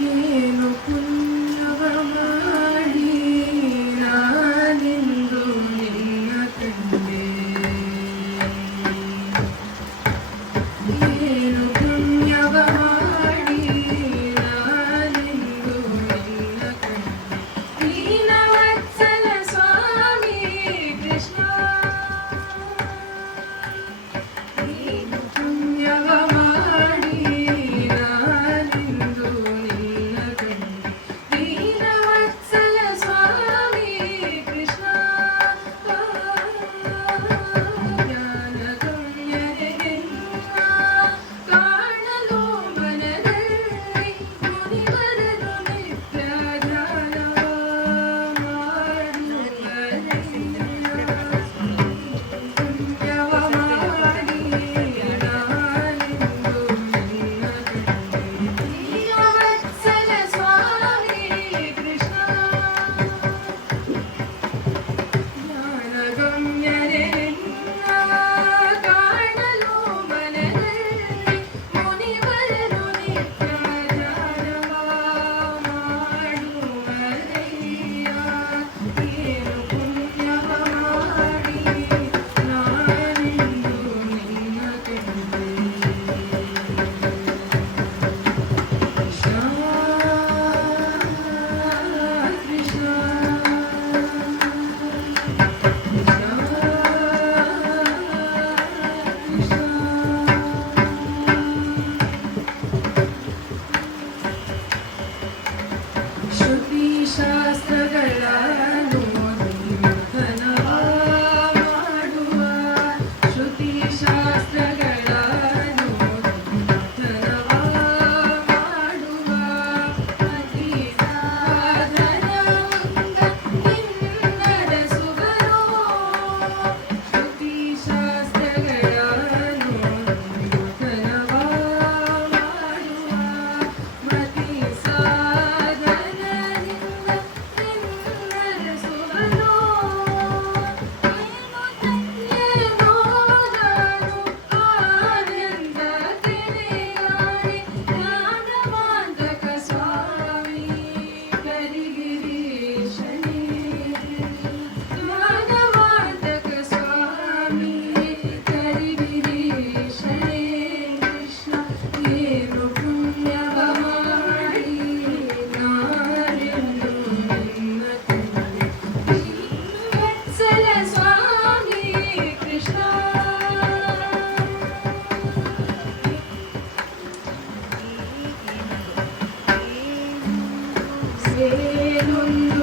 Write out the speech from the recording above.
ಏನು ಪುಣ್ಯವ ಮಾಡಿ ನಾನಿಂದು ನಿನ್ನ ಕಂಡೆ. ಏನು ಪುಣ್ಯವ ಮಾಡಿ ನಾನಿಂದು ನಿನ್ನ ಕಂಡೆ. ದೀನವತ್ಸಲ ಸ್ವಾಮಿ ಕೃಷ್ಣ. ಏನು ಪುಣ್ಯವ ಮಾಡಿ ನಾನಿಂದು ನಿನ್ನ ಕಂಡೆ. ದೀನವತ್ಸಲ ಸ್ವಾಮಿ ಕೃಷ್ಣ. ಜ್ಞಾನಗಮ್ಯನೆ ನಿನ್ನ ಕಾಣಲು ಮನದಲ್ಲಿ ಮುನಿವರರು ನಿತ್ಯ ಧ್ಯಾನವ ಮಾಡುವರಯ್ಯ. ಪುಣ್ಯವ ಮಾಡಿ ನಾನಿಂದು ನಿನ್ನ ಕಂಡೆ. ದೀನವತ್ಸಲ ಸ್ವಾಮಿ ಕೃಷ್ಣ. ಜ್ಞಾನಗಮ್ಯನೆ ನಿನ್ನ ಕಾಣಲು ಮನದಲ್ಲಿ ಮುನಿವರರು ನಿತ್ಯ ಧ್ಯಾನವ ಮಾಡುವರಯ್ಯ. ಏನು ಪುಣ್ಯವ ಮಾಡಿ ನಾನಿಂದು ನಿನ್ನ ಕಂಡೆ. ಕೃಷ್ಣ ಕೃಷ್ಣ ಶ್ರುತಿ ಶಾಸ್ತ್ರಗಳನ್ನು ಮಂಥನವ ಮಾಡುವ. ಶ್ರುತಿ ಶಾಸ್ತ್ರಗಳನ್ನು ಮಂಥನವ ಮಾಡುವ. ಅತಿ ಸಾಧನವಂಗ ನಿನ್ನದ ಸುಗರೋ. ಶ್ರುತಿ ಶಾಸ್ತ್ರಗಳನ್ನು ಮಂಥನವ ಮಾಡುವ. ಮತಿ ಸಾಧನದಿಂದ ನಿನ್ನದ ಸುಗರೋ. ಏನು ಧನ್ಯನೋ ನಾನು ಆನಂದ ತಿಳಿಯಾಣೆ. ಜ್ಞಾನವಾಂತಕ ಸ್ವಾಮಿ ಕರಿಗಿರೀಶನೇ. ಜ್ಞಾನವಾಂತಕ ಸ್ವಾಮಿ ಕರಿಗಿರೀಶನೇ ಕೃಷ್ಣ. ಏನು ಪುಣ್ಯವ ಮಾಡಿ ನಾನಿಂದು ನಿನ್ನ ಕಂಡೆ. ದೀನವತ್ಸಲ ಸ್ವಾಮಿ ಕೃಷ್ಣ. ಸೇನೊಂದು